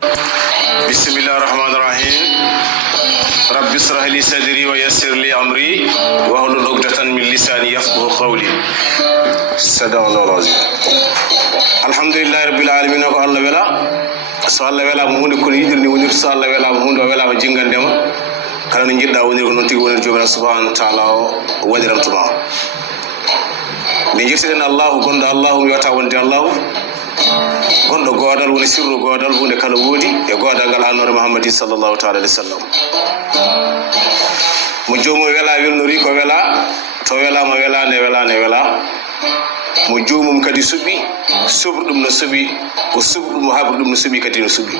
Bismillahir Rahmanir Rahim. Rabbi israh li sadri wa yassir li amri wahlul 'uqdatan min lisani yafqahu qawli. Sadaqallahu azim. Alhamdulillahi rabbil alamin ko Allah wela. So Allah wela mo hunde ko yidirni wonir so Allah wela mo hunde wela mo jingandema. Kala no jidda wonir ko non tigi wonir jomira subhanahu wa ta'ala wadiram tuma. Ni jirten Allah gondo Allah wiyata wonde Allah. Gondo godal woni sirru godal hunde kala wodi e godal gal annabi Muhammad sallallahu ta'ala alaihi wasallam. Mo jomo wela welnori ko wela to wela ma wela ne wela ne wela. Mo jomum kadi subi sobrdum no subi o sobrdum habrdum no subi kadi no subi.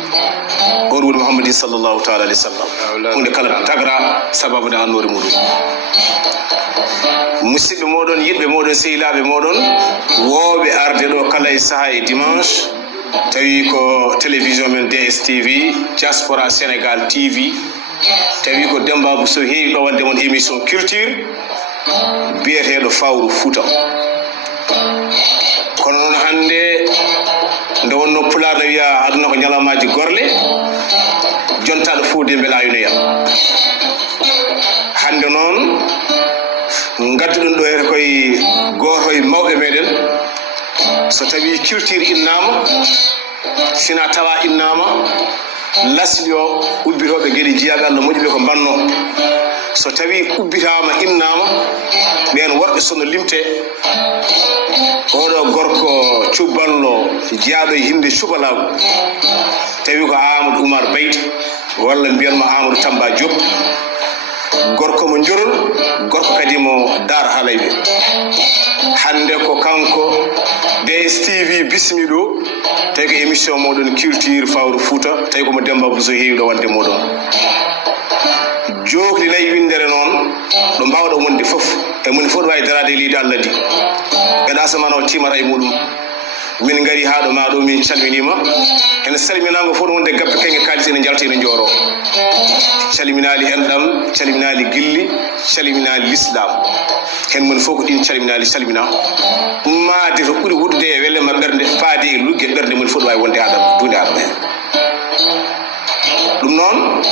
On woni Muhammad sallallahu ta'ala alaihi wasallam. Hunde kala tagra sababu da annori mudum. Musidɓe moɗon yiɗɓe moɗon sehilaɓe moɗon wooɓe arde ɗo kala e saaha e dimanche tawi ko télévision men DSTV Diaspora Sénégal TV tawi ko Demba so heewi ɗo wadde mon émission culture biyeteɗo Fawru Fouta kono noon hannde nde wonno Pulaar no wiya aduna ko ñalawmaji gorle jontaɗo fodde belayunoya hannde noon gadduɗon ɗo here koye goto e mawɓe meɗen so tawi culture innama sina tawa innama lasli o ubbitoɓe gueɗe jiyaɓe Allah moƴƴuɓe ko mbanno so tawi ubbitama innama ɓen worɓe sono limte oɗo gorko cuballo jeyaɗo e hinde cubalagu tawi ko Amadou Oumar Beyti walla mbiyanmo Amadou Tamba Diop gorko mo njorol gorko kadi mo Dar Halayɓe hande ko kanko DSTV bismiɗo tawi ko émission moɗon culture Fawru Fouta tawi komo Demba so heewi ɗo wonde moɗon jokli nayi windere noon ɗo mbawɗo wonde foof e moni fof ɗo wawi darade liide Allah di eɗa samana o timata e muɗum min gari ha ɗo ma ɗo min calminima ene salminago fof ɗo wonde gabbe kenge kalis ene jalta ene jooro calminali enɗam calminali gilli calminali l'islam hen moni fof ko ɗin calminali calmina ummade to ɓuuri wuddude e wellema ɓerde faade e lugge ɓerde moni fof ɗo wawi wonde adama dunde adama hen ɗum noon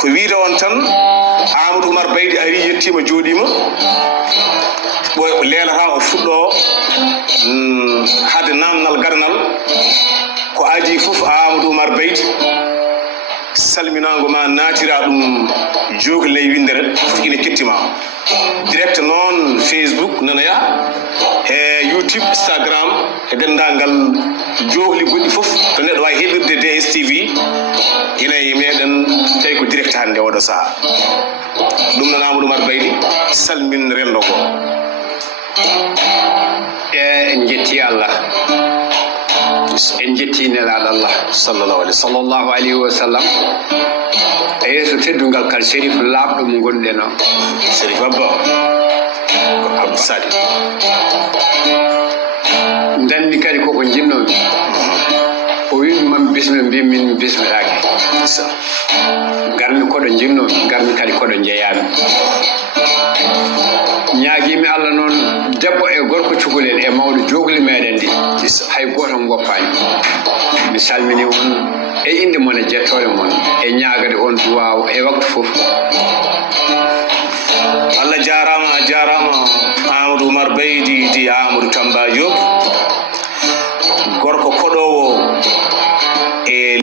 ko wiide on tan Amadou Oumar Beyti ari yettima jooɗima ɓoy leelata o fuɗɗo hade namdal gadanal ko adi fof Amadou Oumar Beyti salminago ma natira ɗum jogli ley windere fof ina kettima direct noon Facebook nanaya e YouTube Instagram e dendagal jogli goɗɗi fof to neɗɗo wawi heɓirde DSTV ina e meɗen tawi ko direct hande oɗo saaha ɗum noon Amadou Oumar Beyti salmin rendo ko en jetti Allah en jetti nelaɗo Allah sallallahu alayhi wa sallam e yeeso teddungal kal Sérif laaɓɗo mo gonɗen o Sérif Abba ko Abdou Sadi danni kadi koko jinnomi o wimi mami bismi mbimmin bismitake garmi koɗo jinnomi garmi kadi koɗo jeeyami ñaaguimi Allah noon debbo e gorko cukalel e mawɗo jogli meɗen ɗi hay goto goppani mi salmini on e inde mon e jettore mon e ñaagade on duwaw e waktu fof Allah jarama a jarama Amadou Oumar Beyti di Amadou Tamba Diop gorko koɗowo e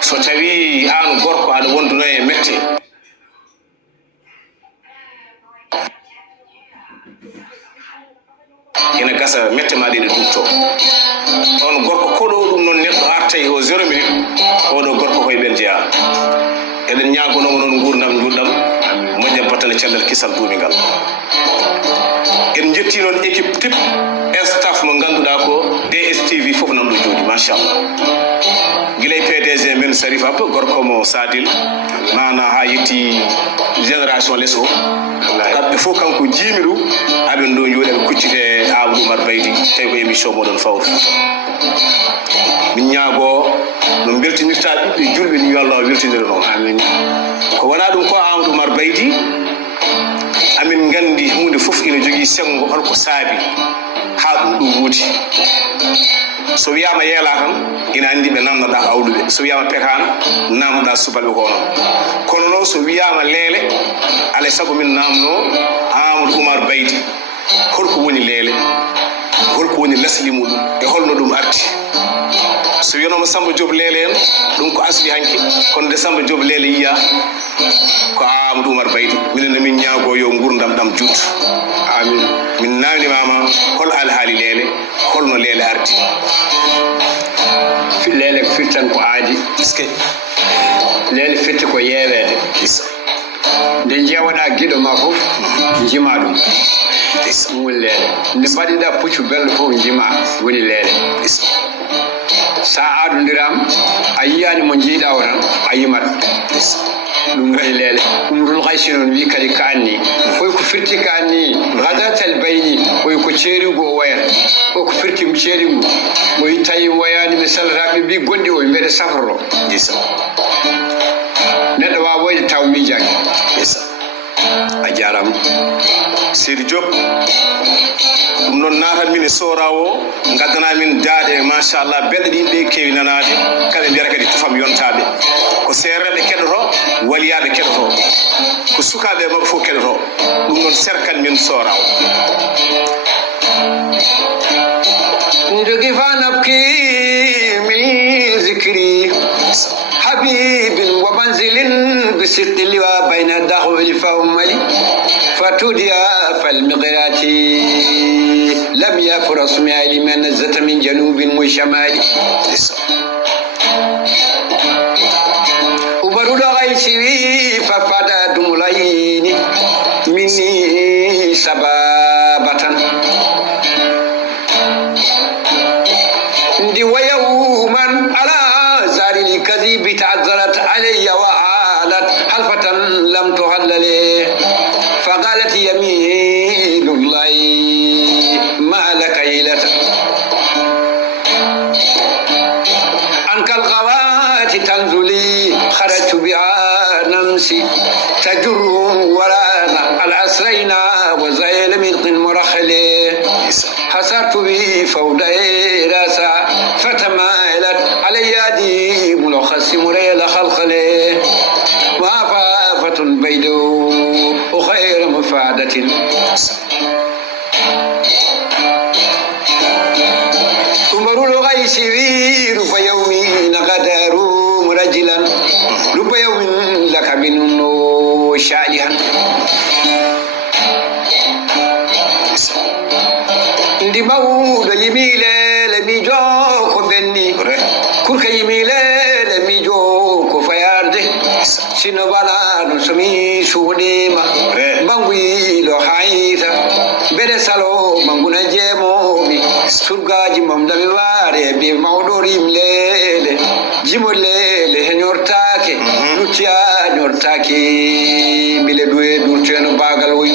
so tawi an gorko aɗa wonduno e mette ina gasa mette ma ɗiɗe dutto on gorko koɗowo ɗum noon neɗɗo artay o 0 minute oɗo gorko koye ɓen jeeya eɗen ñagonomo noon gurdam juɗɗam moƴƴam battane cellal kisal duumingal en jetti noon équipe type staff mo ganduɗa ko DSTV fof nan ɗo jooɗi machallah guilay PDG men Sarif Abba gorko mo Sadil mana ha yetti génération les o kamɓe fof kanko jiimi ɗum aɓen ɗo jooɗi aɓe kuccite Amadou Oumar Beyti tawi ko émission moɗon Fawru Fouta min ñaago no beltinirta ɓiɓɓe julɓe ni yo Allah weltinira noon amin ko wona ɗum ko Amadou Oumar Beyti amin gandi hunde fof ina jogii sengo holko saabi ha ɗum wuti so wiyama yeela tan ina andi ɓe namdoɗa awluɓe so wiyama pekano namdoɗa subalɓe ko noon kono noon so wiyama leele alay saago min namno Amadou Oumar Baydy holko woni leele holko woni lesli muɗum e holno ɗum arti so wiyonoma Samba Diop leele en ɗum ko asli hanki kono de Samba Diop leele yiya ko Amadou Oumar Baydy minen min ñaago yo gurdam ɗam juut amin min namdimama hol alhaali leele holno leele arti leele firtan ko aadi leele firti ko yeewede nde jeewaɗa giɗo ma fof jima ɗum ɗum woni leele nde mbaɗiɗa puccu belɗo fof jima woni leele sa aadodiram a yiyani mo jiiɗa o tan a yimat ɗum woni leele umrul haysi noon wi kadi ka anni oy ko firti ka anni gadatal bayni oy ko ceerigo o wayat o ko firti ceerigo oy tawi wayani mi salataɓe mbi gonɗi oy mbeɗa safroro neɗɗo wawoyde taw miijaki a jarama Seydi Diop ɗum noon natat min e sora o gaddana min daaɗe machallah belɗe ɗin ɓe kewi nanade kaɓe mbiyata kadi tufam yontaɓe ko seereɓe keɗoto waliyaɓe keɗoto ko sukaɓe mabɓe fof keɗoto ɗum noon serkan min sora o jogi fa nabki min zikri habibin wa manzilin bisidqi liwa bayna dahwili fawmali فتوديا فالمقرات لم يفرص مالي من نزت من جنوب وشمال وبرد غيسي ففدا دملين مني سبابة دي ويوما على زار الكذب تعذرت علي وعالت حلفة لم تهلل فقالت يمين الله ما لك إلة أنك الغوات تنزلي خرجت بها نمسي تجر ورانا العسرين وزيل ملق مرخلي حسرت بي فودي راسا فتمائلت علي يدي ملخص مريل خلخلي وافافة بيدو وخير مفادة أمر الغيس وير فيومي نقدر مرجلا رب يوم لك من شالها ndi mawɗo yimilele mijo ko benni kurka yimilele mijo ko fayarde sino balaɗo somi suuɗima banguyiɗo hayta mbeɗe salo manguna jeemomi surgaji mam dami waare ɓe mawɗo rimlele jimo lele he ñortake luttiya ñortake bile duwe durteno bagal woyi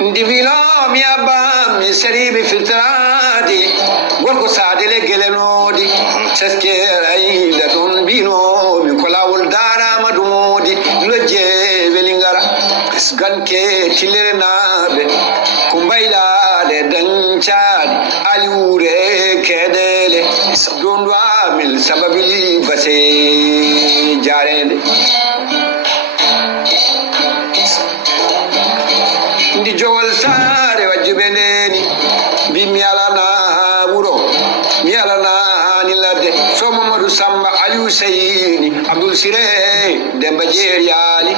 ndi wilomi abba mi sariɓe filtrade gorko sadele guelenodi seskerayda ɗon mbinomi ko lawol darama dumodi lojje weli ngara ganke tillere naɓe ko mbaylade dancade aliwure keɗele dondu amil sababil base jarede ndi jowal saare wajjuɓe neni mbi mi alana wuro mi alanani ladde so mamadou samba aliou seyni abdoul siré demba jeeriyali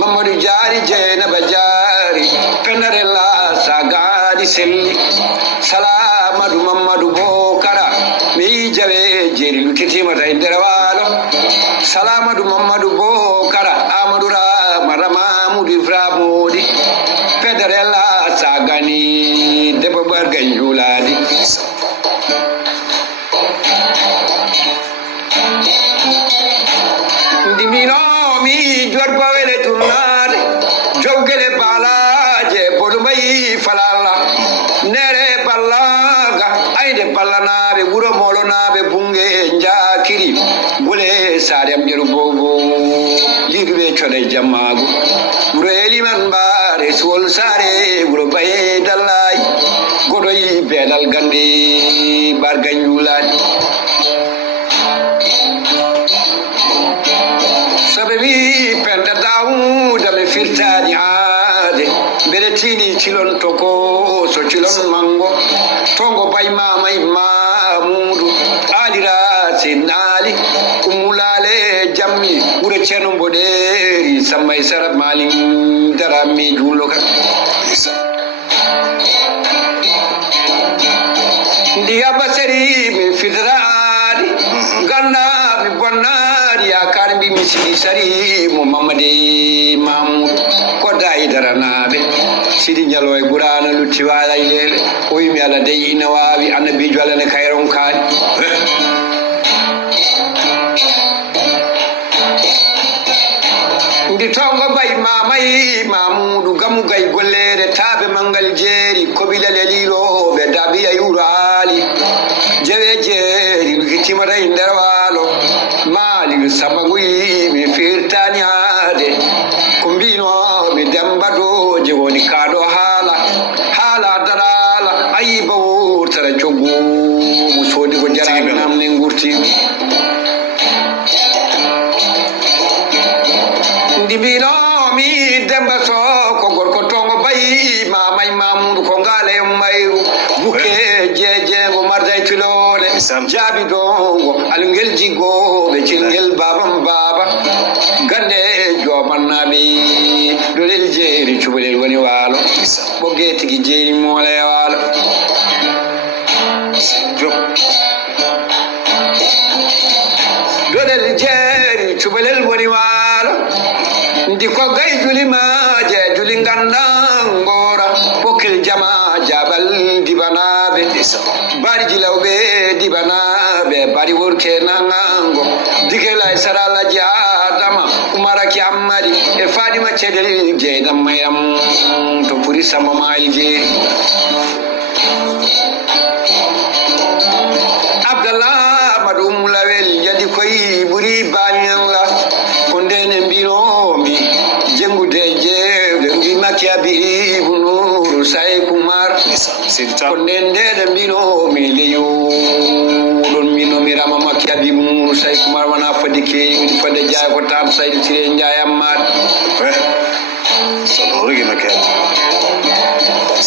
mamadou diari dieynaba diari penarella sagadi selli salamadou mamadou bokara mi jawe jeeri lutitimata e nder waalo salamadou mamadou bokara amadou rama ramamoudou ivramodi federella sagani debbo bargay juladi ndiminomi jorbawele turnade jowgele balaje boɗumayi falalla nere ballaga ayde ballanaɓe wuuro molonaɓe bunge jakiri gule sariyam ƴeru bobo liduɓe coɗe jammago wuuro eliman mba suwol sare wuro baye dallay godoy bedal gande bargañ yulani sababi penda dawuda mi firtani haade mbele tini cilon toko so cilon mango tongo bay mamay mamudu alira sinali umulale jammi wure ceno boderi sammay sarab malim darami jullo ka ndiya basari mi fitradi ganna mi bonnadi yakar mbi mi sidi sari mo mamade mamud ko dayi daranaɓe sidi jalo e ɓurana lutti walay lele o yimi ala dey ina wawi annabijo allah ne kayron kaani ndi tongo bay mamay mamudu gamugay gollere taɓe mangal jeeri koɓilale liloɓe dabiya yurali jewe jeeri kitimata e nder waalo maali sabaguyi mi firtani haade ko mbinomi demba doje woni kaɗo haala darala ayiba wurtara coggu mo soodi ko jaranamne gurtimi ndibinomi demba so ko gorko tongo bayi mamay mamudu ko ngala e mayru buke jejengo marday tilole jaabi dongo alngel jiggoɓe cilngel babam baba gande jomannaɓe ɗolel jeeri cubalel woni waalo ɓogge tigi jeeri moole e waalo ɗolel jeeri cubalel woni waalo ndi ko gay juli maje juli gandan ngora pokil jama jabal dibanaɓe bari jilawɓe dibanaɓe bari wurke nangango digelay saralaji adama umaraki ammadi e fadima cedel jeynam mayam to puri sama maali jeeri abdallah amadou mulawel jadi koyi ɓuri bañanla ko ndene mbinomi jengude jewde mbimaki abibu nuru say kumar ko ndendede mbinomi leyo ɗon mbinomiraama makki abibu nuru say kumar wona fodde keewi miɗi fodde jaya ko tam saydi sire jayammaɗe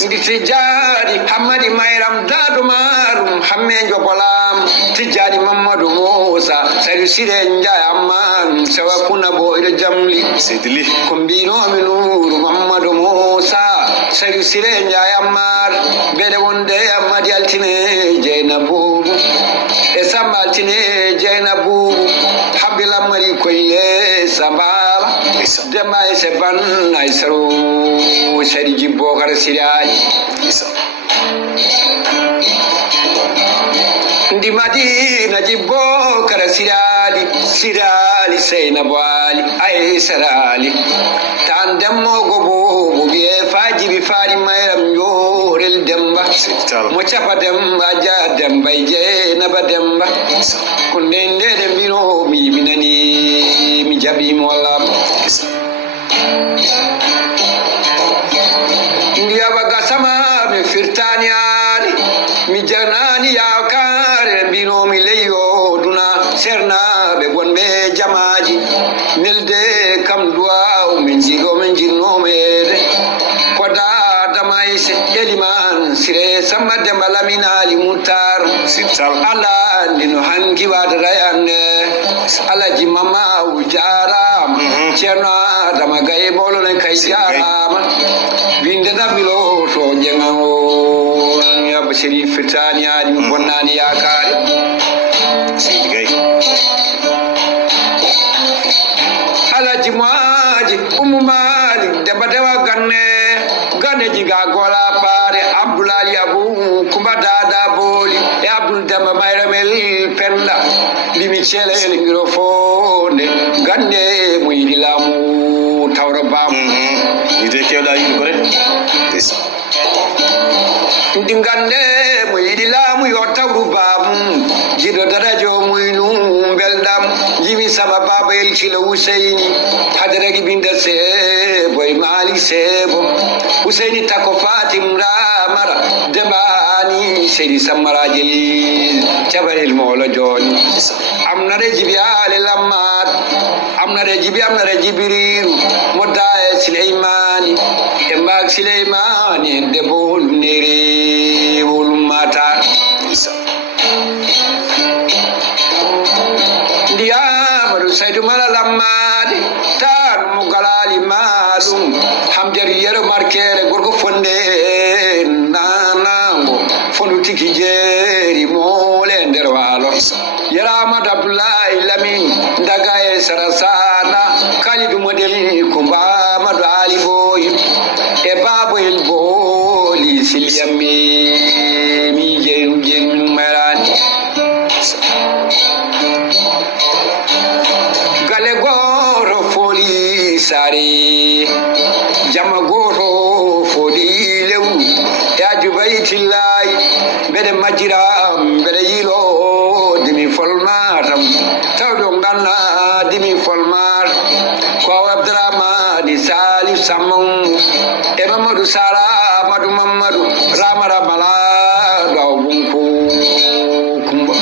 ndi tijjani hammadi mayram dado marum hamme jogolam tijjani mamadou moussa sadi sire jayamman sewa kuna bo ire jamli sedili ko mbinomi nuru mamadou moussa sadi sire jayammar bede wonde ammadi altine jeynaboubou e samba altine jeynaboubou habbilammari koye sambala demba e se banna e saro sadi jibbo kara siriaji ndi madina jibbo kara sirali seynabu ali ay sarali tan demmogo bobo biye fajibi faari mayram jorel demba mo capa demba ja demba jeynaba demba ko ndendede mbino mi yibinani mi jabimo wallam ndiyaba gasama mi firtani ani mi janani yakare mbinomi leyyo duna sernaɓe gonɓe jamaji nelde kam duwaw min jiɗo min jinnomede ko dadamayse eliman sire samba demba laminali mutar ala ndino hanki wadarayanne alaji mamawu jarama ceerno adama gaye molone kay jarama winde dabilo to jengan o yabba seri firtani aadi mi bonnani yakare alaji moaji ummu malik deba dewa ganne jiga gola paare abdoulaye abou kumba dada booli e abdoul demba mayramel penda limi ceelele ngiro fonde gande mo yiɗi laamu tawra baamu yide kewɗa yiɗi ko rek ndi gande mo yiɗi laamu yo tawru baamu jiɗo darajo muynu belɗam jimi sama baba el cilo useyni hadaragi binda se boy maali mali sebo Husaini tako fatim ramara debani seydi samarajil jabaril molo joni amna rejibi ale lamad amna rejibiru modda Suleimani e mbag Suleimani debol nere wol mata Diamadu Saidu mala lamadi tan mugalali malum hamjari yero markere gorgo fonde nanango fondu tiki jeri mole nder walo yara Amadu Abdullahi Lamin daga e sarasana kalidu model kumba Amadu Ali boy e babo el boli silyami mi jeru marani gale goro foli sare jama goro foli lewu ya jubaytillahi bede majiram bede yilo dimi folmatam tawdo ganna dimi folmar ko Abdurrahman Salif Samon e Mamadou Sara Mamadou Ramara Mala do bunku kumba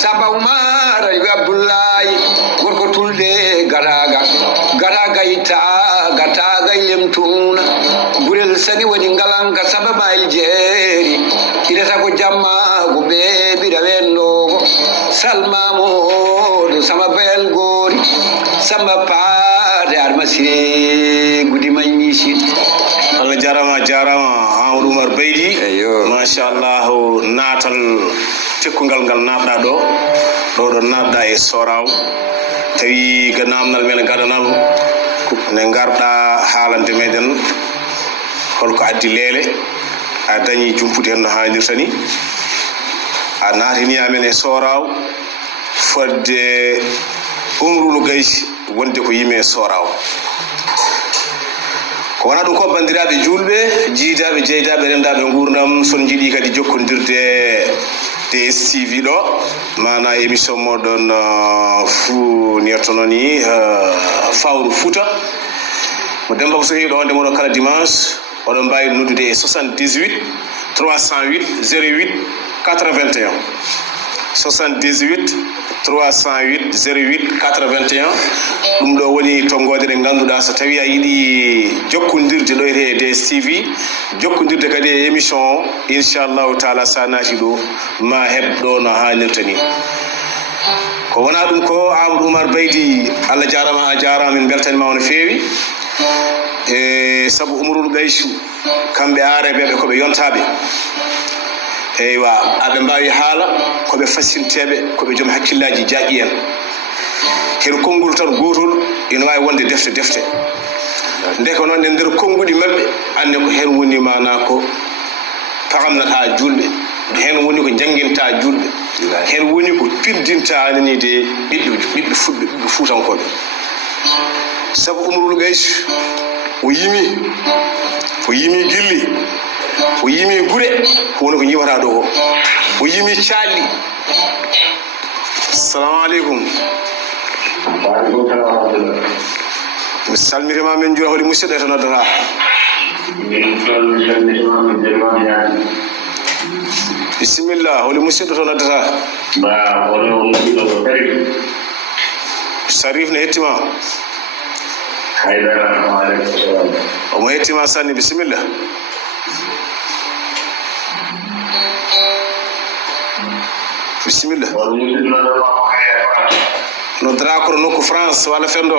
Saba Umar Abdullahi gorko tulde garaga ita gataga ilemtuna gurel sani woni ngalanka sababa iljeri ila sako jamma go bebi rawendo salma modu sama bel gori sama paade armasire gudi magnisi Allah jarama Amadou Umar Beydi masha Allah natal tekkungal ngal nabda do nabda e soraw tawi ganamnal men gadanal ne garda haalande meden holko addi lele a dañi jumpude hen no haanirta ni a natini amen e soraw fodde umrulu gaysi wonde ko yime soraw ko wana ɗum ko bandiraɓe julɓe jiidaɓe jeydaɓe rendaɓe gurdam son jiiɗi kadi jokkodirde DSTV ɗo mana émission moɗon fou niyattono ni fawru Fouta mo Demba ko so heewi ɗo wonde moɗo kala dimanche oɗon mbawi noddude e 78 308 08 81 78 308 08 81 ɗum ɗo woni tonggode ɗe ganduɗa so tawi a yiiɗi jokkodirde ɗo e DSTV jokkodirde kadi e émission o inchallahu taala sa naati ɗo ma heɓ ɗo no hannirta ni ko wona ɗum ko Amadou Umar Beydi Allah jarama a jarama min beltanima no feewi e saabu umrul gaysu kamɓe areɓeɓe koɓe yontaɓe eywa aɓe mbawi haala koɓe fassinteɓe koɓe joom hakkillaji jaaƴi en hen konngol tan gotol ina wawi wonde defte nde ko noon e nder konnguɗi mabɓe ande ko hen woni mana ko pagamnata julɓe hen woni ko jangguinta julɓe hen woni ko pirdinta ananide ɓiɓɓe fulɓe ɓiɓɓe fuutankoɓe saabu umrul gaysu o yimi gilli o yimi gure ko woni ko yiwata ɗo ko o yimi calli assalamu aleykum mi salmitima min juura holi musidɗo to noddata bisimilla holi musidɗo to noddata Sarif ne hettima omo hettima sanni bisimilla bisimilla no drakoro nokku France walla fendo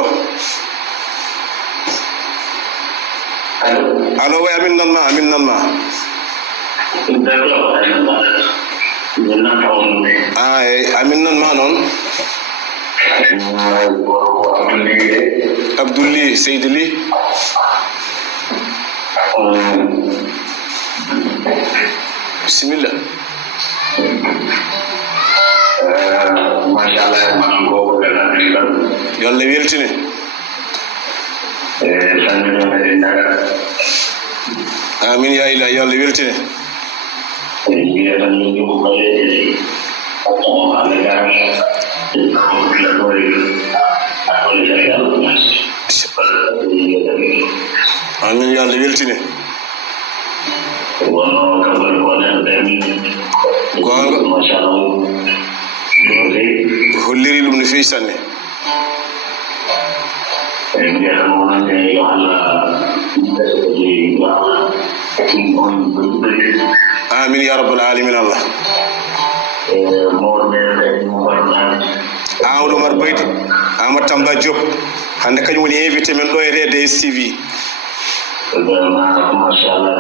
allo way amin nanma amin nanma noon Abdouli Seydi Ly bisimilla machallah man ko yo Allah weltine amin ya ilah yo Allah weltine yo Allah weltine wono kabal ko nen demi gonga machallah holliri dum no fi sanne amin ya rabbal alamin Allah Amadou Mar Baydi Amadou Tamba Diop hande kanyum woni invité men do e rede CV machallah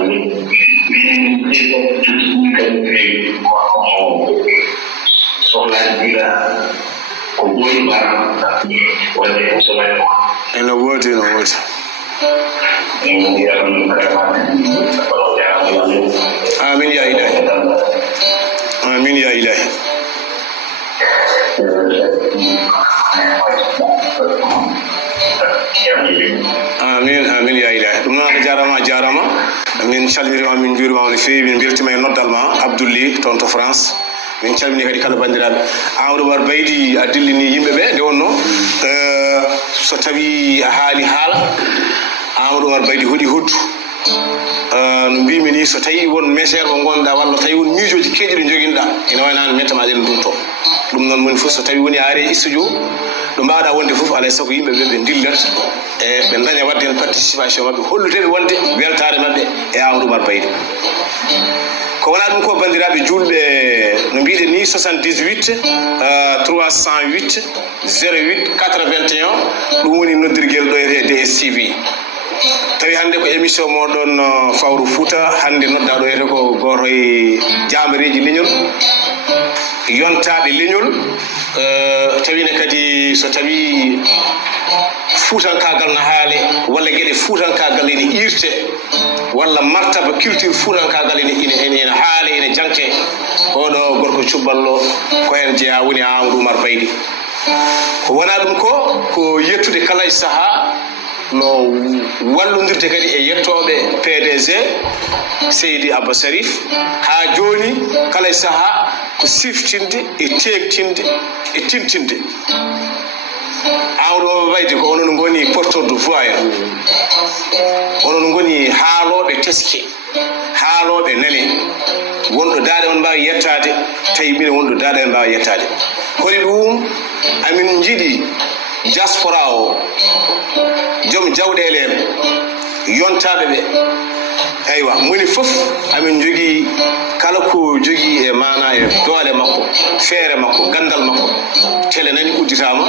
eno wodi no wodi amin ya ilahi amin ya ilahi amin amin ya ilahi dum non jarama min calmiri min jurima on feewi min beltima e noddal ma Abdoulaye ton to France min calmini kadi kala bandiraɓe Amadou Mar Baydi a dillini yimɓe ɓe nde wonno so tawi a haali haala Amadou Mar Baydi hoɗi hoddu no mbimi ni so tawi won message o gonɗa walla tawi won miijoji keeɗiɗi joguinoɗa ina waynano mettamaɗen ɗum to ɗum noon moni fof so tawi woni are studio ɗo mbawɗa wonde fof alay sago yimɓeɓe ɓe dillat e ɓe daña wadde hen participation mabɓe holludeɓe wonde weltare mabɓe e Amadou Mar Baydi ko wona ɗum ko bandiraɓe julɓe no mbiɗen ni 78 308 08 81 ɗum woni noddirguel ɗo e DSTV tawi hande ko émission moɗon fawru Fouta hande noddaɗo yete ko goto e jamareji leñol yontaɓe leñol tawine kadi so tawi fuutankagal no haale walla gueɗe fuutankagal ene irte walla martaba culture fuutankagal ene haale ene janke oɗo gorko cubballo ko hen jeeya woni Amadou Mar Baydi ko wona ɗum ko yettude kala e saaha no wallodirde kadi e yettoɓe PDG Seydi Abba Sarif ha joni kala e saaha ko siftinde e tektinde e tintinde Amadou Mar Baydi ko onon goni porteur de voix onon goni haaloɓe teske haaloɓe nane wonɗo daaɗe on mbawi yettade tawi minen wonɗo daaɗe on mbawi yettade kono ɗum amin jiiɗi diaspora o joom jawɗele en yontaɓe ɓe aywa moni fof amin jogui kala ko jogui e mana e doole makko feere makko gandal makko télé nani udditama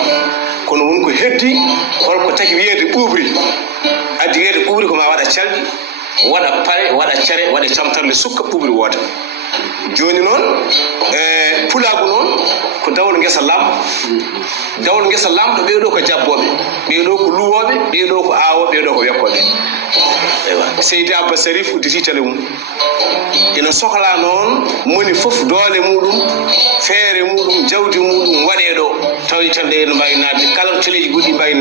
kono wonko heddi holko taki wiyede ɓuɓri addi wiyede ɓuɓri ko ma waɗa calɗi waɗa pare waɗa care waɗa camtarle sukka ɓuɓri wooda joni noon e pulagu noon ko dawol ngesa lamɗo ɓeɗo ko jabboɓe ɓeɗo ko luwoɓe ɓeɗo ko awoɓe ɓeɗo ko wekkoɓe ewa Seydi Abba Sarif udditi télé mum ina sohla noon moni fof doole muɗum feere muɗum jawdi muɗum waɗe ɗo tawi telde ene mbawi nadde kala téléji goɗɗi mbawi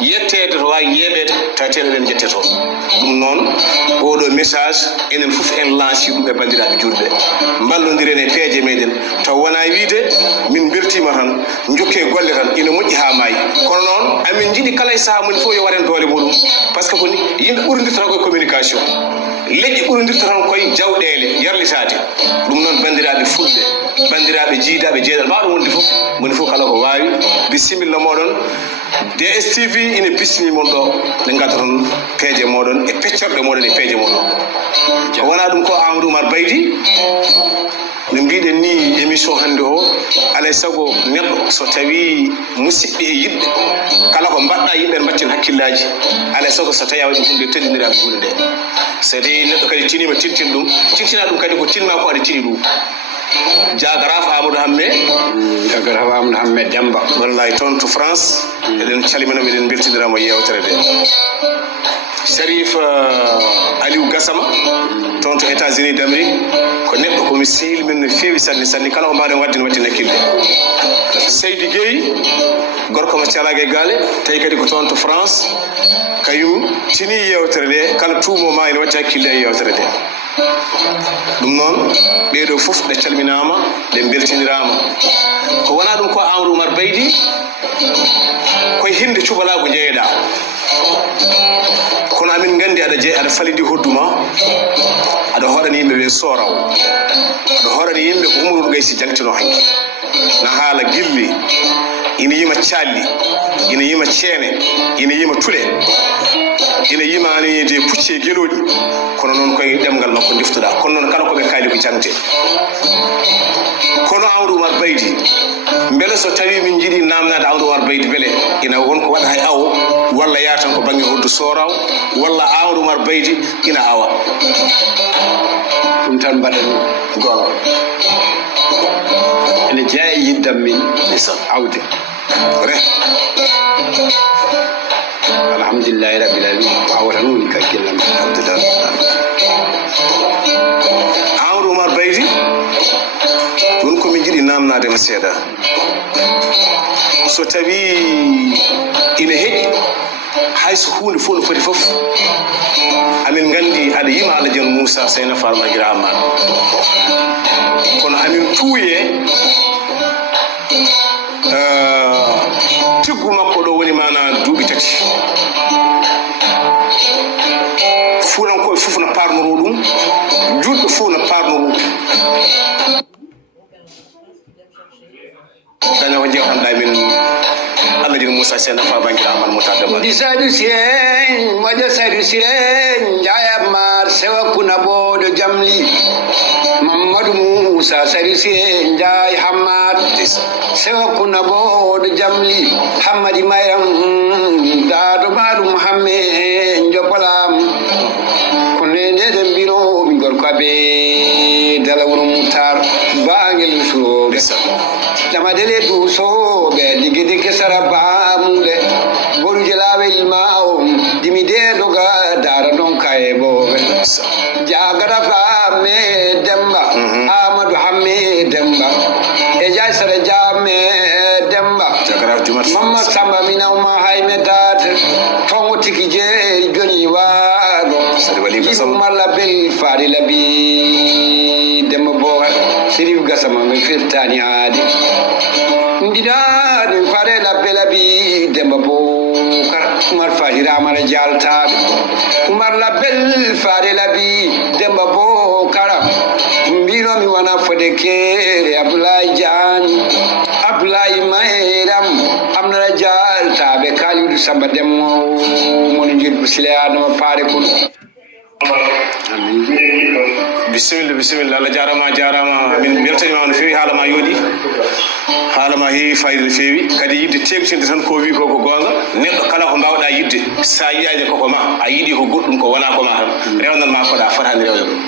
yettede to wawi yeɓede taw télé ɗen jettete ɗum noon oɗo message enen fof en lanci ɗum e bandiraɓe julɓe ballodiren e peeje meɗen taw wona wiide min beltima tan jokke golle tan ina moƴƴi ha maayi kono noon amin jiiɗi kala e saaha moni fof yo waɗen doole muɗum par ce que ko yimɓe ɓurodirta koye communication leƴƴi ɓurodirta tan koye jawɗele yarlitade ɗum noon bandiraɓe fulɓe bandiraɓe jiidaɓe jeeɗal mbaɗum wonde fof moni fof kala ko wawi bisimilla moɗon DSTV ina bismi mon ɗo nde gadda toon peeje moɗon e peccorɗe moɗon e peeje moɗon wona ɗum ko Amadou Mar Baydi no mbiɗen ni émission hande o alay sago neɗɗo so tawi musidɓe e yiɗɓe kala ko mbaɗɗa yimɓe mbattin hakkillaji alay sago so tawi a waɗi hunde tendiniraɓe hunde nde so tawi neɗɗo kadi tinima tintin ɗum tintina ɗum kadi ko tinma ko aɗa tini ɗum jagaraf Amadou Hamme Demba wallahi toon to France eɗen calmina eɗen beltiniramo yewtere nde Sharif Aliou Gassama toon to États-Unis d'Amérique ko neɗɗo komi sehil men no feewi sanni kala ko mbawɗen wadde no watti hakkille Seydi Gueye gorko mo calage gaale tawi kadi ko toon to France kayum tini yewtere nde kala tuumoma ene watti hakkille e yewtere nde ɗum noon ɓeɗo fof ɓe calminama ɓe beltinirama ko wona ɗum ko Amadou Mar Baydi koye hinde cubalago jeeyeɗa kono kono amin gandi aɗa falidi hodduma aɗa hoɗani yimɓe ɓe soraw aɗa hoɗani yimɓe ko umruɗo gaysi jangtino hanki na haala gilli ina yima calli ina yima ceene ina yima tule ina yima anide pucce geloɗi kono noon koye ɗemgal makko diftuɗa kono noon kala koɓe kaali ko jangte kono Amadou Oumar Baydy beele so tawi min jiiɗi namnade Amadou Oumar Baydy beele ina wonko waɗa hay awo walla yatan ko banggue hoddu soraw walla Amadou Oumar Baydy ina awa ɗum tan mbaɗani gonga ene jeeya yiddam min awde re alhamdulillahi rabbil alamin ko awata noon ka gillam alhamdulillah Amadou Oumar Baydy ɗum komi jiiɗi namnadema seeɗa so tawi ina heeƴi hayso hunde fof no foti fof amin gandi aɗa yima Alajiano Moussa Seyna Farma Guira Hamman kono amin tuuye tiggu makko ɗo woni mana duuɓi tati fuurankoɓe fof no parnoro ɗum julɓe fof no parnoro ɗum daña ko jewtanɗa min Alajiano Moussa Seyna Farma Guira Hamman motadema di sadu siren waja sadu siren jaya mar sewa kuna bodo jamli Mamadou Moussa sadu siren jay Hamad sewa kuna bodo jamli Hamadi Mayram dado madu Muhammed jopalam kunende de biro mi gor ko be dalawro mutar bangel so dama dele du so be digede ke saraba munde boru jelawel maum dimide doga dara don kayebo jagara fa me demba Amadou Hamme demba e jay sara jame demba mamma samba mina ma hayme dat tongo tiki je joni wado mala bel fari labi demba bo sirif gasama me firtani hadi ndida de fare la belabi demba bo Umar Fahira mara jalta Umar la bel fare labi demba bo kara mbiro mi wana fode kere Abdoulaye Diagne Abdoulaye Mayram amna jalta be kalidu samba demmo mon jiddu sile adama pare ko bisimilla Allah jarama min beltanima no fewi haalama yooɗi haalama heewi fayida no fewi kadi yidde tektinde tan ko wi ko gonga neɗɗo kala ko mbawɗa yidde sa yiyaji koko ma a yiiɗi ko goɗɗum ko wona ko ma tan rewnan ma koɗa fotani rewde ɗum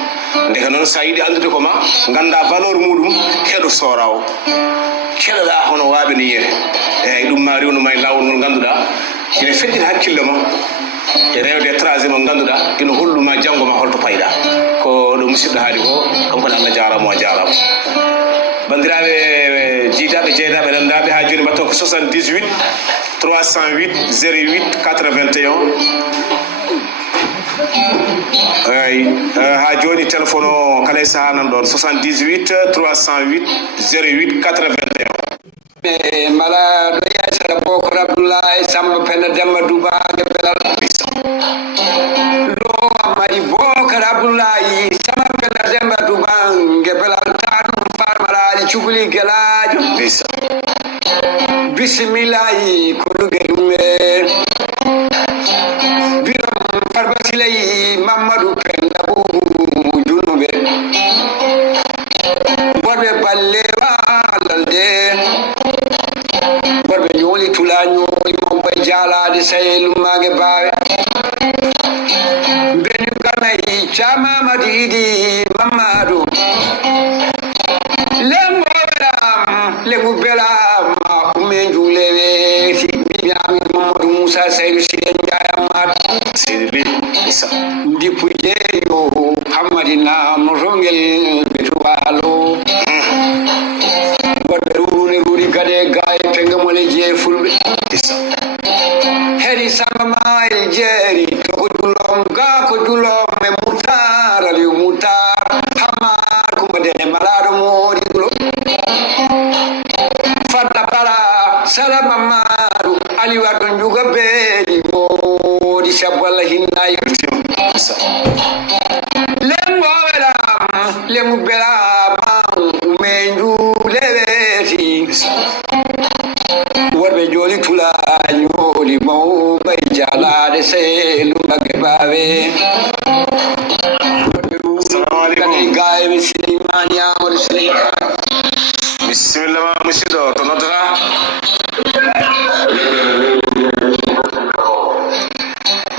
ndeka noon sa yiiɗi andude ko ma ganda valeur muɗum heɗo sorawo keɗoɗa hono waaɓe no yiyete eyyi ɗum ma rewnuma e lawol ngol ganduɗa ine feƴƴita hakkille ma e rewde tracé mo ganduɗa ina holluma janggo ma holto payɗa ko ɗo musidɗo haali ko kankone Allah jarama o jarama bandiraɓe jiidaɓe jeydaɓe rendaɓe ha joni mbatton ko 78 308 08 81 eyi ha joni téléphone o kala e saaha nan ɗon 78 308 08 81 mala do yaysara Bokar Abdoulaye Samba Penda Demba Dubaage belal lo amadi Bokar Abdoulaye Samba Penda Demba Dubaage belal tanu farmarali cuguli gelajo bismillahi ko dugedume biram farbasilay Mamadou Penda Bubu junube borbe balle walalde borbe nyoli tula nyoli mo bay jalade sayelu mage bawe benu kanay chama madidi Mamadou lengu belam umenju lewe si bibiami Mamadou Moussa Seydou Siré Ndiaye Amat Sidi Isa ndipuje yo hamadina mo rongel betuwalo ruri gade gaay tenga mole je fulbe heri sama mail jeri to ko dulom ga ko dulom me mutar ali mutar hamar ko de malado mo diulo fadda para salama maru ali wadon juga beli mo di sabala hinay woni tula nyoli mau bay jala de se lu bagbawe assalamu alaikum gaay musliman ya musliman bismillah musido to nodra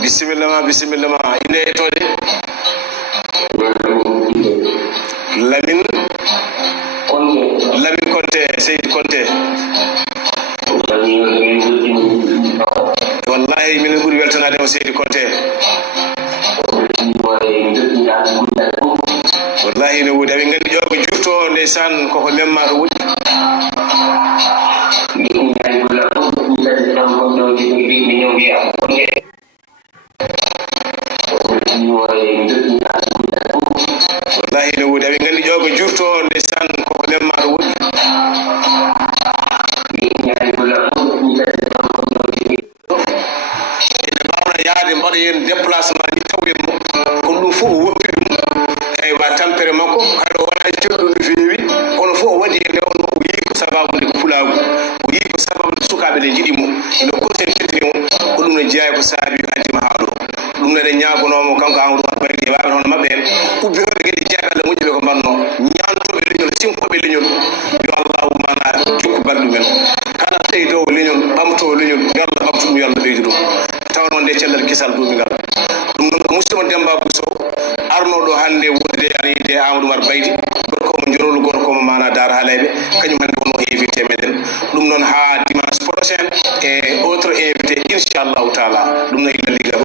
bismillah inde tode Lamin Konte Seyd Konte wallahi min buri weltanade o Seyd Konte wallahi ne wudi aɓe gandi ƴoɓe jurto ndeysan koko memma ɗo wudi wallahi ne wudi aɓe gandi ƴoɓe jurto ndeysan koko memma ɗo wudi ene mbawna yaade mbaɗa yen déplacement ni tawde mo kono ɗum fof o woppi ɗum eywa tampere makko kaɗa wona joɗɗo no feewi kono fof o waɗi e nde on o yii ko sababude ko pulagu o yii ko sababude sukaɓe ɗe jiɗi mo ene koten tettini mo ko ɗum ne jeeya ko saabi addima ha ɗo ɗum nede ñagonomo kanko Amadou Wade Baydy e waɓe hono mabɓe en ubbihoɗe gueɗe jeeɗa Allah moƴƴuɓe ko mbanno ñantoɓe leñol sinkoɓe leñol yo Allahu mana jokku balɗu men kala tawidowo leñol ɓamtowo leñol yo Allah ɓamtu ɗum yo Allah ɓeydu ɗum tawa noon nde cellal kisal duuɓigal ɗum noon ko musidɗo Demba Bousso arnoɗo hande wonde anide Amadou Wade Baydy gorko mo jorolu gorko mo mana Dara Halayɓe kañum hande wono invité meɗen ɗum noon ha dimanche prochain e autre invité inchallahu taala ɗum no illa liga